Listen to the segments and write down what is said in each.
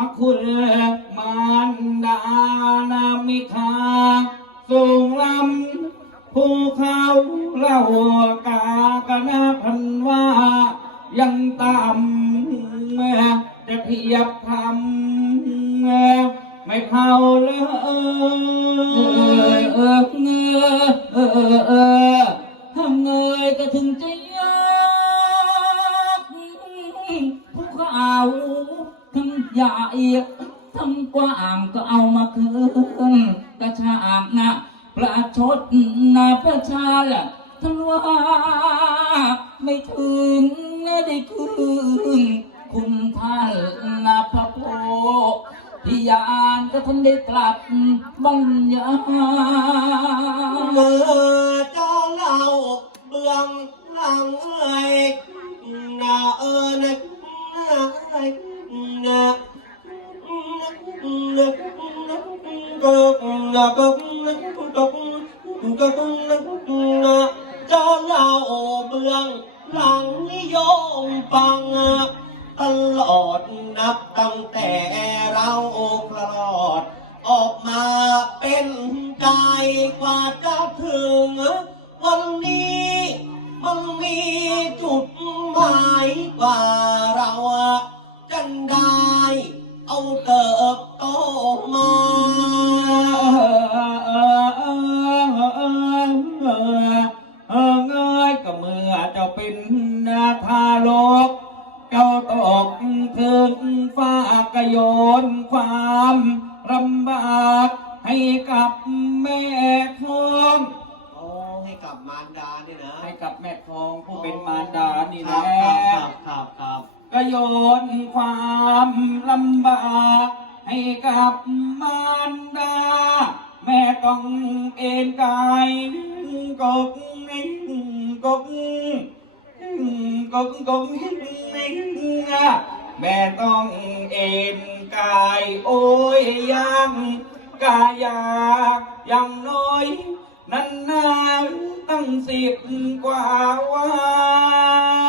พระคุณมารดานามิคาสูงลำภูเขาเล่ากากนาพันว่า ยังตามจะเทียบทำไม่เท่าเลยเออเงอเออเออทำเงยก็ถึงจ ทั้งใหญ่ทั้งกว้างก็เอามาคืนกระชากนะประชดนะประชาละทั้งว่าไม่ถึงได้คืนคุณท่านนะพระโพธิยานก็ท่านได้ตรัสบัญญาเใจกว่าจะถึง วันนี้มันมีจุดหมายกว่าเราจะได้ เอาเติบโตมาเออเงยก็เมื่อเจ้าเป็นนาทารกเจ้าตกถึงฟ้ากโยนความลำบาก ให้กับแม่ทองโอ้ให้กับมารดาเนี่ยนะให้กับแม่ทองผู้เป็นมารดานี่คแหรัละบครับครับครับก็โยนความลำบากให้กับมารดา แม่ต้องเอ็นกายกกนิ่งกกกกกกนิ่งแม่ต้องเอ็นกายโอ้ยยัง กายายังน้อยนันนานตั้งสิบกว่าวั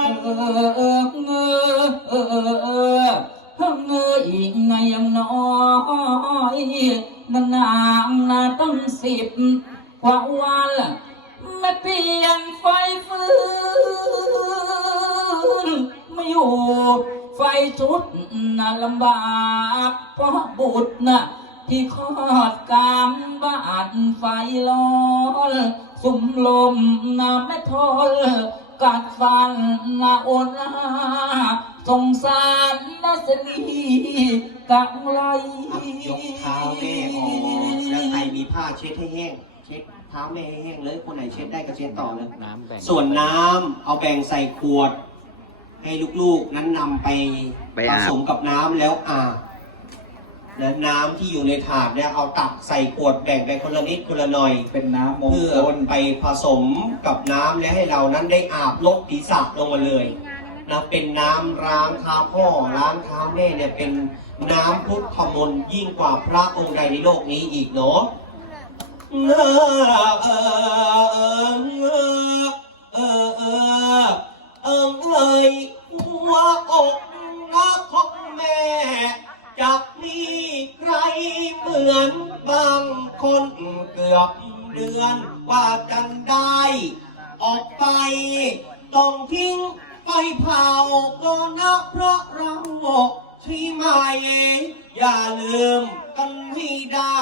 นเออเออเออเออเออเงอีกไงยังน้อยนันนางนาตั้งสิบกว่าวันแม่เพียงไฟฟื้นไม่อยู่ไฟชุดน่ะลำบากเพราะบุตรน่ะ ที่คลอดกลางบ้านไฟร้อนสุ่มลมน้ำไม่ทนกัดฟันนาโอนลาสงสารนาสนีกังไลยกเท้าแม่ออกแล้วใครมีผ้าเช็ดให้แห้ง เช็ดเท้าแม่ให้แห้งเลย คนไหนเช็ดได้ก็เช็ดต่อเลยน้ำแบ่งส่วนน้ำเอาแบ่งใส่ขวด ให้ลูกๆนั้นนำไปไปผอาบสมกับน้ำแล้วอาบ แล้วน้ำที่อยู่ในถาดเนี่ยเอาตักใส่ขวดแบ่งไปคนละนิดคนละหน่อย เป็นน้ำมงเพื่อคลไปผสมกับน้ำและให้เรานั้นได้อาบลบศีรษะลงมาเลยนะเป็นน้ำล้างเท้าพ่อล้างเท้าแม่เนี่ยเป็นน้ำพุทธมนต์ยิ่งกว่าพระองค์ใดในโลกนี้อีกเนาะ เออเออเออเออเออเออเอยหัวอกนะของแม่ จะมีใครเหมือนบางคนเกือบเดือนกว่าจะได้ ออกไปต้องทิ้งไปเผาก็นะเพราะเราใช่ไหมอย่าลืมกันให้ได้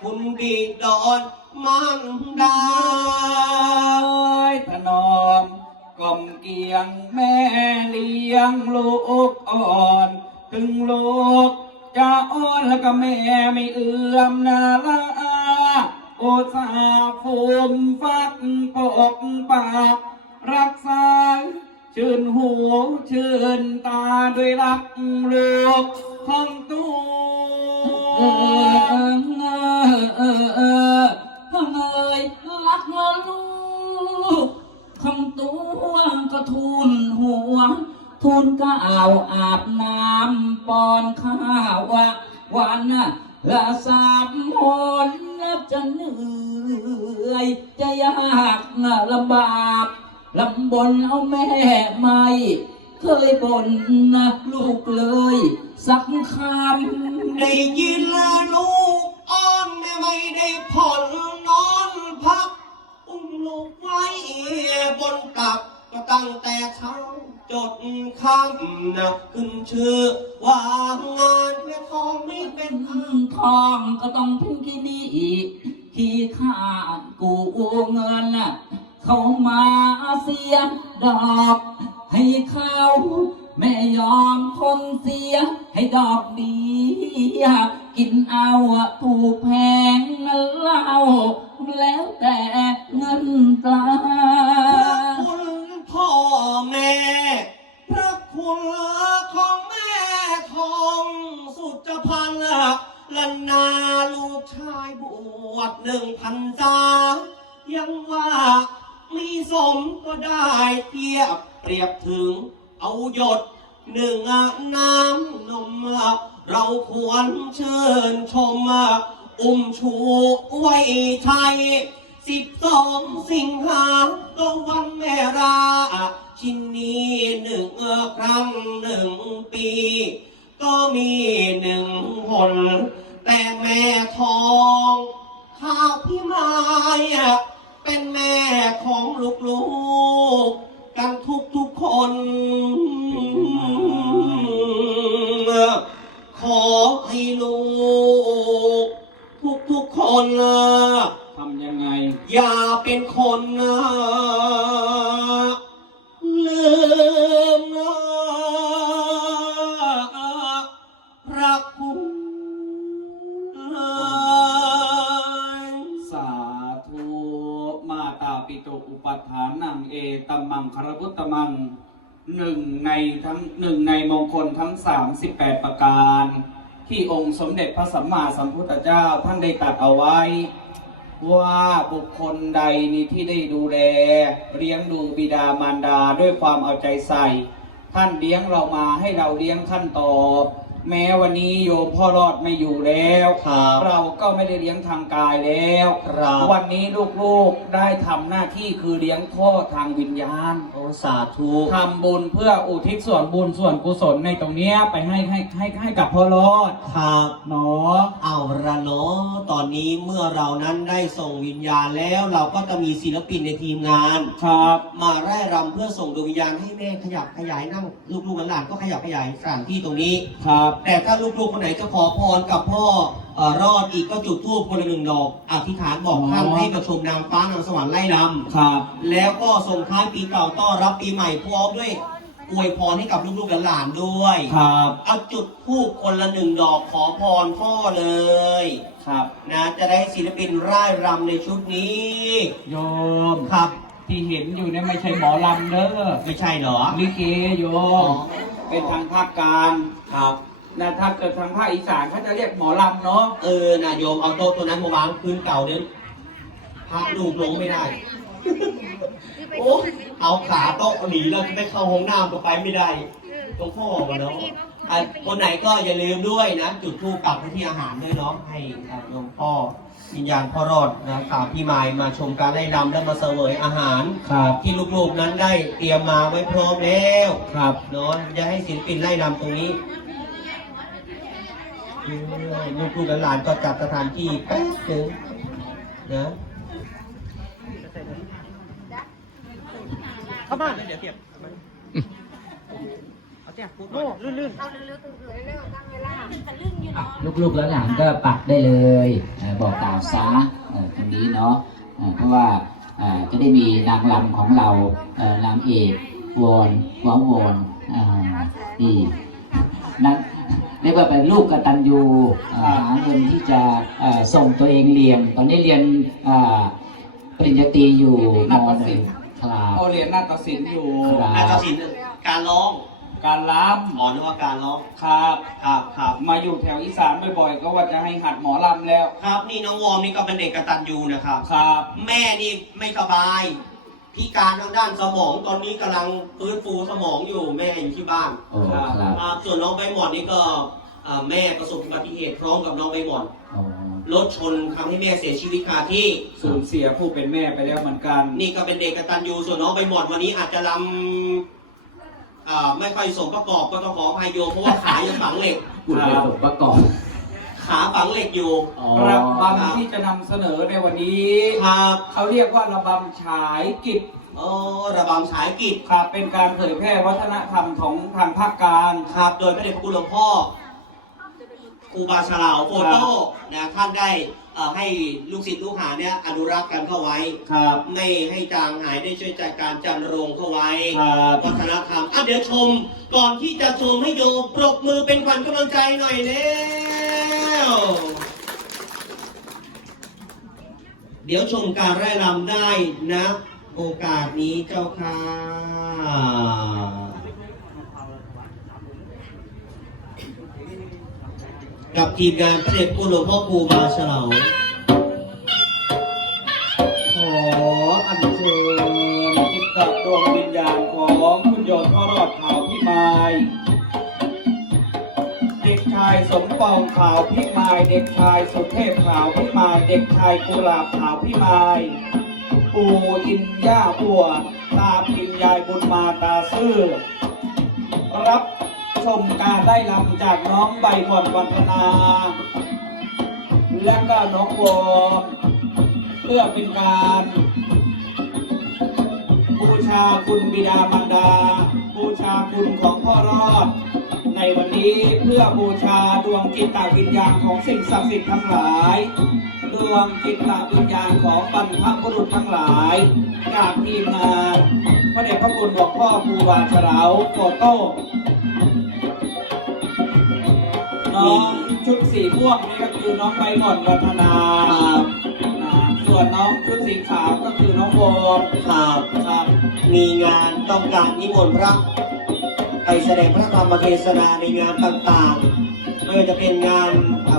คุณบิดอนมันดายถนอมกล่อมเกียงแม่เลี้ยงลูกอ่อน ถึงลูก จะอ้อนแล้วก็แม่ไม่เอื้อมนาละอาโอตสาห์ฟูมฟักปกปากรักษาชื่นหูชื่นตาด้วยรักลูกของตัวเออเออเออเออเอยรักลูกของตัวก็ทูลหัว ทูลก้าอาบน้ำปอนข้าววันน่ะละสามคนแล้วจะเหนื่อย จะยากลำบากลำบนเอาแม่ไม่เคยบ่นนะลูกเลย สักคำได้ยินล้วลูกอ้อนแม่ไม่ได้ผ่อนนอนพักอุ้มลูกไว้บน ตั้งแต่เช้าจดคำนะขึ้นชื่อว่างานแม่ทองไม่เป็นทองก็ต้องเป็นที่นี่ที่ข้ากูเงินน่ะเขามาเสียดอกให้เขาแม่ยอมคนเสียให้ดอกดีกินเอาถูกแพงล่าแล้ว เราควรเชิญชมอุ้มชูไว้ไทยสิบสองสิงหาก็วันแม่ราชินนี้หนึ่งครั้งหนึ่งปี ก็มีหนึ่งคนแต่แม่ทองข้าวพี่ไม้อะเป็นแม่ของลูกๆกันทุกทุกๆคน มาตาปิตุอุปัฏฐานังเอตัมมังคารพุตตมังหนึ่งในทั้งหนึ่งในมงคลทั้ง 38 ประการ ที่องค์สมเด็จพระสัมมาสัมพุทธเจ้าท่านได้ตรัดเอาไว้ ว่าบุคคลใดนี่ที่ได้ดูแลเลี้ยงดูบิดามารดาด้วยความเอาใจใส่ ท่านเลี้ยงเรามาให้เราเลี้ยงท่านตอบ แม้วันนี้โยมพ่อรอดไม่อยู่แล้ว ครับเราก็ไม่ได้เลี้ยงทางกายแล้ว ครับ วันนี้ลูกๆได้ทำหน้าที่คือเลี้ยงพ่อทางวิญญาณ โอ้ สาธุ ทำบุญเพื่ออุทิศส่วนบุญส่วนกุศลในตรงเนี้ยไปให้ให้ให้ให้กับพ่อรอดครับเนาะ เอาละเนาะตอนนี้เมื่อเรานั้นได้ส่งวิญญาณแล้วเราก็จะมีศิลปินในทีมงาน ครับ มาไร่รำเพื่อส่งดวงวิญญาณให้แม่ขยับขยายนั่งลูกๆหลานๆก็ขยับขยายสถานที่ตรงนี้ ครับ แต่ถ้าลูกๆคนไหนจะขอพรกับพ่อเอ่อรอดอีกก็จุดธูปคนละหนึ่งดอก อธิษฐานบอกท่านให้ประชุมนางฟ้านางสวรรค์ไล่ลครับำแล้วก็ส่งท้ายปีเก่าต้อนรับปีใหม่พร้อมด้วยอวยพรให้กับลูกๆหลานๆด้วย ครับ เอาจุดธูปคนละหนึ่งดอกขอพรพ่อเลย ครับ นะจะได้ศิลปินร่ายรำในชุดนี้ โยม ครับ ที่เห็นอยู่เนี่ยไม่ใช่หมอลำเด้อไม่ใช่เหรอ ลิเกโยอ๋อมเป็นทางภาคกลางครับ นะถ้าเกิดทางภาคอีสานเขาจะเรียกหมอลำเนาะเออนะโยมเอาโต๊ะตัวนั้นมาวางพื้นเก่าเดี๋ยวพระลูกลงไม่ได้ โอ้เอาขาโต๊ะหนีแล้วจะไม่เข้าห้องน้ำก็ไปไม่ได้ตรงพ่อมาเนาะอะคนไหนก็อย่าลืมด้วยนะ จุดธูปกลับไปที่อาหารด้วยเนาะให้อะโยมพ่อวิญญาณพ่อรอดนะตามพี่มายมาชมการไล่รำและมาเสวยอาหารครับที่ลูกๆนั้นได้เตรียมมาไว้พร้อมแล้วครับเนาะจะให้ศิลปินไล่รำตรงนี้ เออลูกๆหลานๆก็จัดสถานที่แป๊บนึงนะเข้ามาเดี๋ยวเทียบเอาเทียบโน่ลื่นลูกๆแล้วหลานก็ปักได้เลยบอกกล่าวซะตรงนี้เนาะเพราะว่าจะได้มีนางรำของเรานางเอกวอนว้าวอนนี่นั่น เรียกว่าเป็นลูกกตัญญูเอ่อหาเงินที่จะเอ่อส่งตัวเองเรียน ตอนนี้เรียนอ่าปริญญาตรีอยู่มหนึ่งครับโอเรียนนาฏศิลป์อยู่ครับนาฏศิลป์การร้อง การล้หมอนึกว่าการร้องำครับครับครับมาอยู่แถวอีสานบ่อยๆก็ว่าจะให้หัดหมอลำแล้ว ครับ นี่น้องวอร์มนี่ก็เป็นเด็กกตัญญูนะครับครับ แม่นี่ไม่สบาย พิการทางด้านสมองตอนนี้กำลังฟื้นฟูสมองอยู่แม่อยู่ที่บ้านโอ้ครับครับส่วนน้องใบหมอนนี่ก็อ่าแม่ประสบอุบัติเหตุพร้อมกับน้องใบหมอนอ๋อรถชนทำให้แม่เสียชีวิตคาที่ สูญเสียผู้เป็นแม่ไปแล้วเหมือนกันนี่ก็เป็นเด็กกตัญญูส่วนน้องใบหมอนวันนี้อาจจะลำอ่าไม่ค่อยสมประกอบก็ต้องขออภัยโยมเพราะว่าขายังฝังเหล็ก คุณเป็นสมประกอบ ขาฝังเหล็กอยู่อ๋อ ระบำที่จะนำเสนอในวันนี้ครับเขาเรียกว่าระบำฉายกิจโอ้ระบำฉายกิจครับเป็นการเผยแพร่วัฒนธรรมของทางภาคกลาง ครับ โดยพระเดชพระคุณหลวงพ่อครูบาฉลาวโฟโต้นะท่านได้เอ่อให้ลูกศิษย์ลูกหาเนี่ยอนุรักษ์กันเข้าไว้ ครับไม่ให้จางหายได้ช่วยจัดการจันโรงเข้าไว้ครับวัฒนธรรมอะเดี๋ยวชม ก่อนที่จะชมให้โยมปรบมือเป็นขวัญกำลังใจหน่อยแล้ว เดี๋ยวชมการไร่รำได้นะโอกาสนี้เจ้าค่ะ กับทีมงานพระเดชคุณหลวงพ่อครูบาฉลาขออัญเชิญจิตกับดวงวิญญาณของคุณโยนทอรอดขาวพิมายเด็กชาย สมปองขาวพิมาย เด็กชายสุเทพขาวพิมาย เด็กชายกุหลาบขาวพิมายปู่อินย่าบัวตาพินยายบุญมาตาซื่อ รับชมการได้ลำจากน้องใบหมอนวันธนา และก็น้องวอมเพื่อเป็นการบูชาคุณบิดามารดา บูชาคุณของพ่อรอด ในวันนี้เพื่อบูชาดวงจิตตวิญญาณของสิ่งศักดิ์สิทธิ์ทั้งหลาย ดวงจิตตวิญญาณของบรรพบุรุษทั้งหลาย จากทีมงานพระเดชพระคุณหลวงพ่อครูบาเฉลาโฟโต้น้องชุดสีม่วงนี่ก็คือน้องใบหม่อนวัฒนาส่วนน้องชุดสีขาวก็คือน้องโบมครับครับมีงานต้องการนิมนต์พระ ไปแสดงพระธรรมเทศนาในงานต่างๆ ไม่ว่าจะเป็นงาน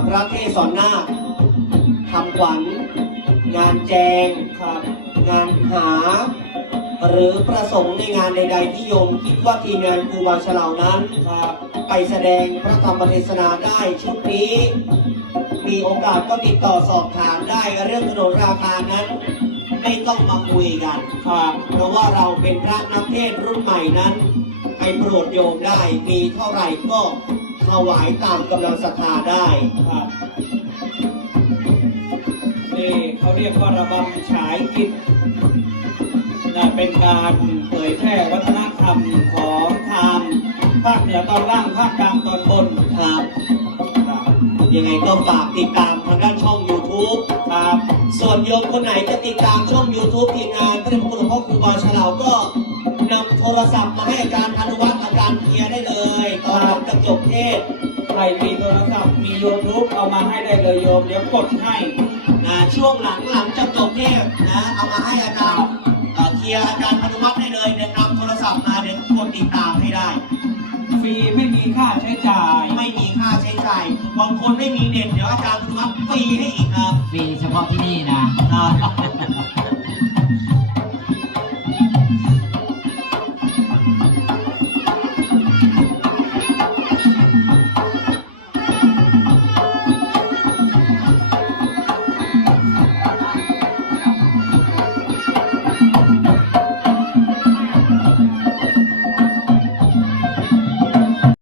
พระเทศสอนนาคทำขวัญ งานแจงครับ งานหา หรือประสงค์ในงานใดๆที่โยมคิดว่าทีมงานครูบาฉลาวนั้นครับไปแสดงพระธรรมเทศนาได้ชุดนี้ มีโอกาสก็ติดต่อสอบถามได้เรื่องถนนราคานั้นไม่ต้องมาคุยกันครับเพราะว่าเราเป็นพระนักเทศรุ่นใหม่นั้น ไปโปรดโยมได้ มีเท่าไหร่ก็ถวายตามกำลังศรัทธาได้ครับนี่เขาเรียกว่าระบำฉายกิจนะเป็นการเผยแพร่วัฒนธรรมของทางภาคเหนือตอนล่างภาคกลางตอนบนครับ ยังไงก็ฝากติดตามทางด้านช่อง YouTube ครับ ส่วนโยมคนไหนจะติดตามช่อง YouTube ทีมงานพระเดชพระคุณหลวงพ่อครูบาฉลาวก็ นำโทรศัพท์มาให้อาจารย์อนุวัฒน์อาจารย์เคลียร์ได้เลยตอนหลังจากจบเทศน์ใครมีโทรศัพท์มี YouTube เอามาให้ได้เลยโยม เดี๋ยวกดให้นะช่วงหลังหลังจากจบเทศน์นะเอามาให้อาจารย์เอ่อเคลียร์อาจารย์อนุวัฒน์ได้เลยเดี๋ยวนำโทรศัพท์มาเดี๋ยวทุกคนติดตามให้ได้ฟรีไม่มีค่าใช้จ่าย ไม่มีค่าใช้จ่ายบางคนไม่มีเน็ตเดี๋ยวอาจารย์อนุวัฒน์ฟรีให้อีกครับมีเฉพาะที่นี่นะครับ